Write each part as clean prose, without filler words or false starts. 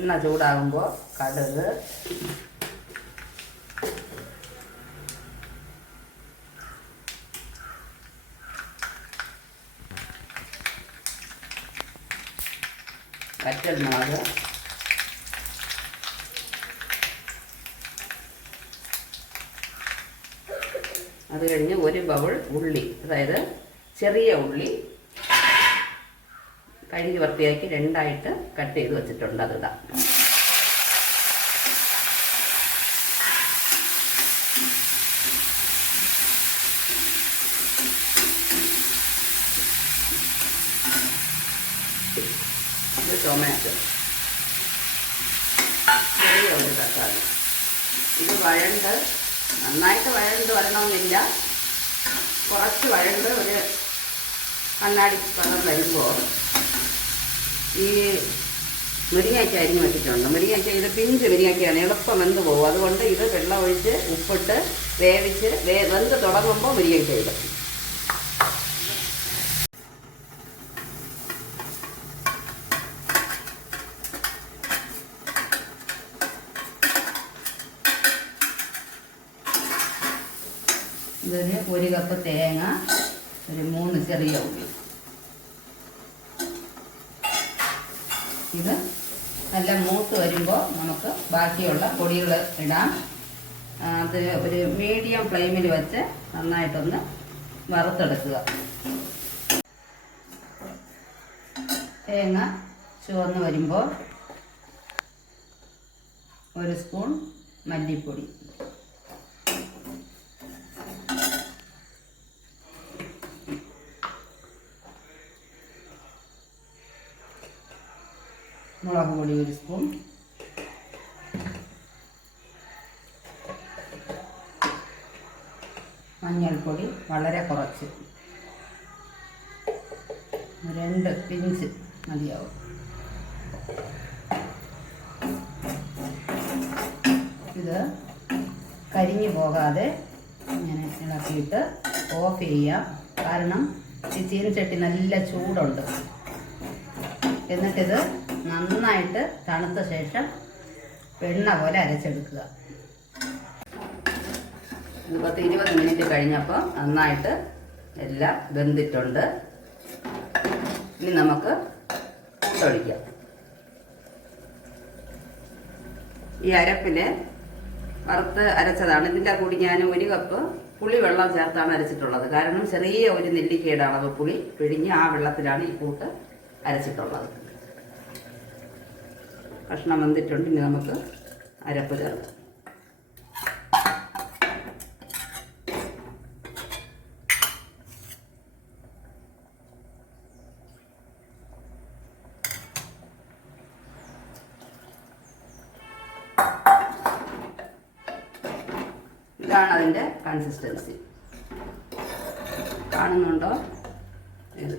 എണ്ണ ചൂടാകുമ്പോൾ കടുക്, വറ്റൽമുളക്, അത് കഴിഞ്ഞ് ഒരു ബൗൾ ഉള്ളി, അതായത് ചെറിയ ഉള്ളി കഴുകി വൃത്തിയാക്കി രണ്ടായിട്ട് കട്ട് ചെയ്ത് വെച്ചിട്ടുണ്ട്. അതിടാം. ഇത് ടൊമാറ്റോ, ചെറിയ ഒരു തക്കാളി. ഇത് നന്നായിട്ട് വഴണ്ട് വരണമെന്നില്ല, കുറച്ച് വഴണ്ട് ഒരു കണ്ണാടി കളർ വരുമ്പോൾ ഈ മുരിങ്ങയ്ക്ക അരിഞ്ഞ് വെച്ചിട്ടുണ്ട്. മുരിങ്ങയ്ക്ക ഇത് പിഞ്ച് മുരിങ്ങയ്ക്കയാണ്, എളുപ്പം വെന്ത് പോകും. അതുകൊണ്ട് ഇത് വെള്ളം ഒഴിച്ച് ഉപ്പിട്ട് വേവിച്ച് വെന്ത് തുടങ്ങുമ്പോൾ മുരിങ്ങയ്ക്ക ഇടും. ഇതിന് 1 കപ്പ് തേങ്ങ, ഒരു 3 ചെറിയ ഉള്ളി. ഇത് നല്ല മൂത്ത് വരുമ്പോൾ നമുക്ക് ബാക്കിയുള്ള പൊടികൾ ഇടാം. അത് ഒരു മീഡിയം ഫ്ലെയിമിൽ വെച്ച് നന്നായിട്ടൊന്ന് വറുത്തെടുക്കുക. തേങ്ങ ചുവന്ന് വരുമ്പോൾ 1 സ്പൂൺ മല്ലിപ്പൊടി, മുളക് പൊടി 1 സ്പൂൺ, മഞ്ഞൾപ്പൊടി വളരെ കുറച്ച്, 2 പിഞ്ച് മതിയാവും. ഇത് കരിഞ്ഞു പോകാതെ ഇങ്ങനെ ഇളക്കിയിട്ട് ഓഫ് ചെയ്യാം. കാരണം ഈ ചീനച്ചട്ടി നല്ല ചൂടുണ്ട്. എന്നിട്ടിത് നന്നായിട്ട് തണുത്ത ശേഷം വെണ്ണ പോലെ അരച്ചെടുക്കുക. 20 മിനിറ്റ് കഴിഞ്ഞപ്പോൾ നന്നായിട്ട് എല്ലാം വെന്തിട്ടുണ്ട്. ഇനി നമുക്ക് കൂട്ടൊഴിക്കാം. ഈ അരപ്പിൽ വറുത്ത് അരച്ചതാണ്. ഇതിൻ്റെ കൂടി ഞാൻ 1 കപ്പ് പുളി വെള്ളം ചേർത്താണ് അരച്ചിട്ടുള്ളത്. കാരണം ചെറിയ ഒരു നെല്ലിക്കയുടെ അളവ് പുളി പിഴിഞ്ഞ് ആ വെള്ളത്തിലാണ് ഈ കൂട്ട് അരച്ചിട്ടുള്ളത്. കഷ്ണം വെന്തിട്ടുണ്ട്. ഇനി നമുക്ക് അരപ്പ് ചേർക്കാം. ഇതാണ് അതിൻ്റെ കൺസിസ്റ്റൻസി. കാണുന്നുണ്ടോ? ഇത്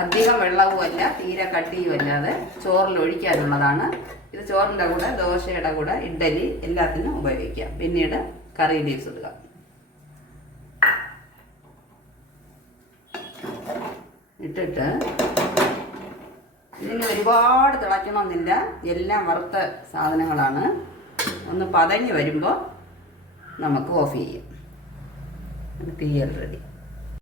അധികം വെള്ളവുമല്ല, തീരെ കട്ടിയും അല്ലാതെ ചോറിൽ ഒഴിക്കാനുള്ളതാണ്. ഇത് ചോറിൻ്റെ കൂടെ, ദോശയുടെ കൂടെ, ഇഡ്ഡലി എല്ലാത്തിനും ഉപയോഗിക്കാം. പിന്നീട് കറി ലീവ്സ് ഇടുക. ഇട്ടിട്ട് ഇതിന് ഒരുപാട് തിളയ്ക്കണമെന്നില്ല. എല്ലാം വറുത്ത സാധനങ്ങളാണ്. ഒന്ന് പതഞ്ഞ് വരുമ്പോൾ നമുക്ക് ഓഫ് ചെയ്യാം. തീയൽ റെഡി.